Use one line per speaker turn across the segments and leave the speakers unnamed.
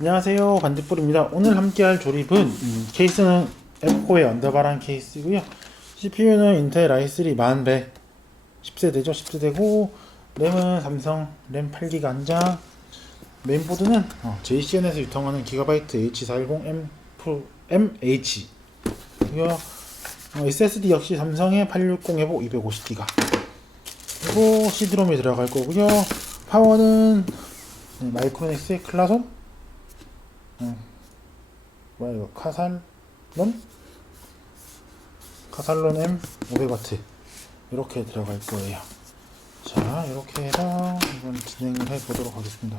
안녕하세요. 반딧불입니다. 오늘 함께 할 조립은 음, 케이스는 M4의 언더바란 케이스고요. CPU는 인텔 i3 1100 10세대죠? 10세대고 램은 삼성 램 8기가 한장 메인보드는 어, JCN에서 유통하는 기가바이트 H410M 프로 MH 어, SSD 역시 삼성의 860 에보 250기가. 그리고 CD롬이 들어갈 거고요. 파워는 네, 마이크로닉스의 클라 손 뭐야 이거 카살론? 카살론 M 500W 이렇게 들어갈 거예요. 자 이렇게 해서 이번 진행을 해 보도록 하겠습니다.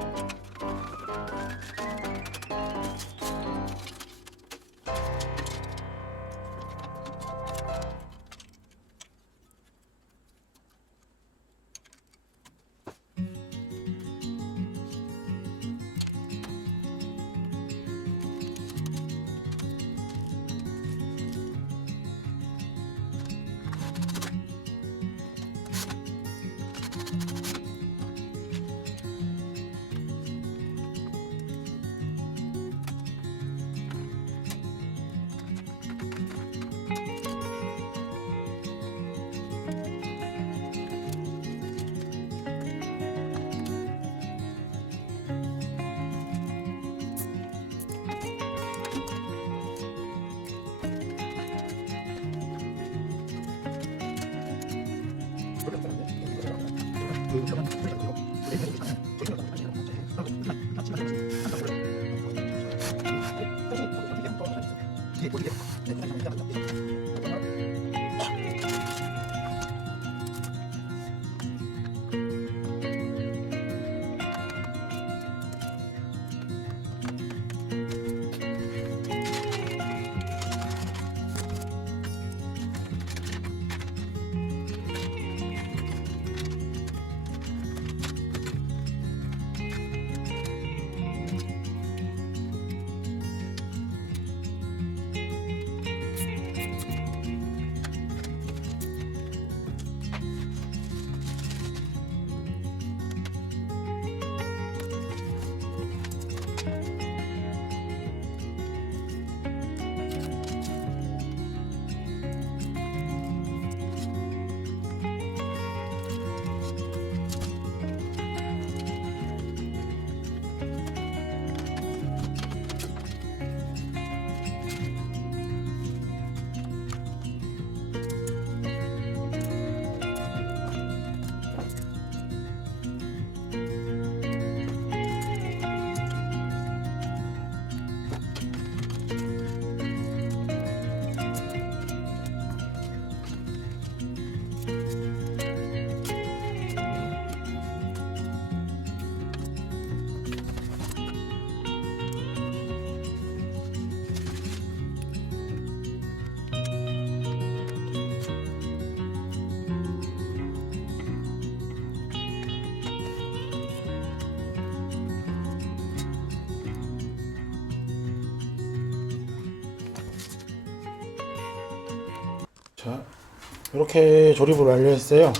可以拖地 자, 이렇게 조립을 완료했어요.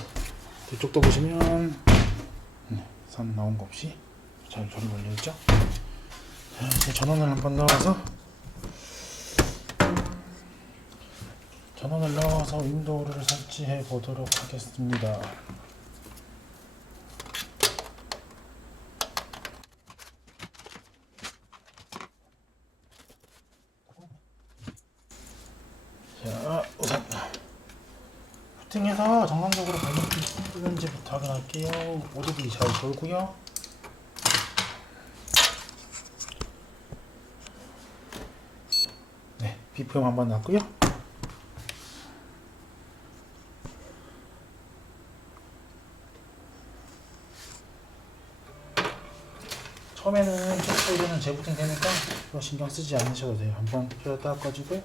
뒤쪽도 보시면 네, 선 나온 거 없이 잘 조립 완료했죠. 자, 이제 전원을 한번 넣어서 전원을 넣어서 윈도우를 설치해 보도록 하겠습니다. 자, 우선 부팅해서 정상적으로 가는지부터 확인할게요. 모드들이 잘 돌고요. 네, BPM 한번 놨고요. 처음에는 첫 소리는 재부팅 되니까 신경 쓰지 않으셔도 돼요. 한번 켜다 꺼지고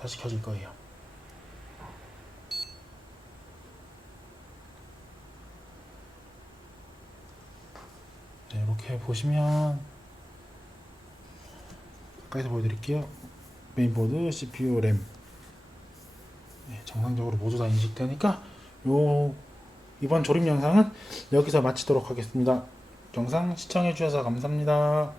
다시 켜질 거예요. 네, 이렇게 보시면 가까이서 보여드릴게요. 메인보드, CPU, 램 네, 정상적으로 모두 다 인식되니까 요 이번 조립 영상은 여기서 마치도록 하겠습니다. 영상 시청해 주셔서 감사합니다.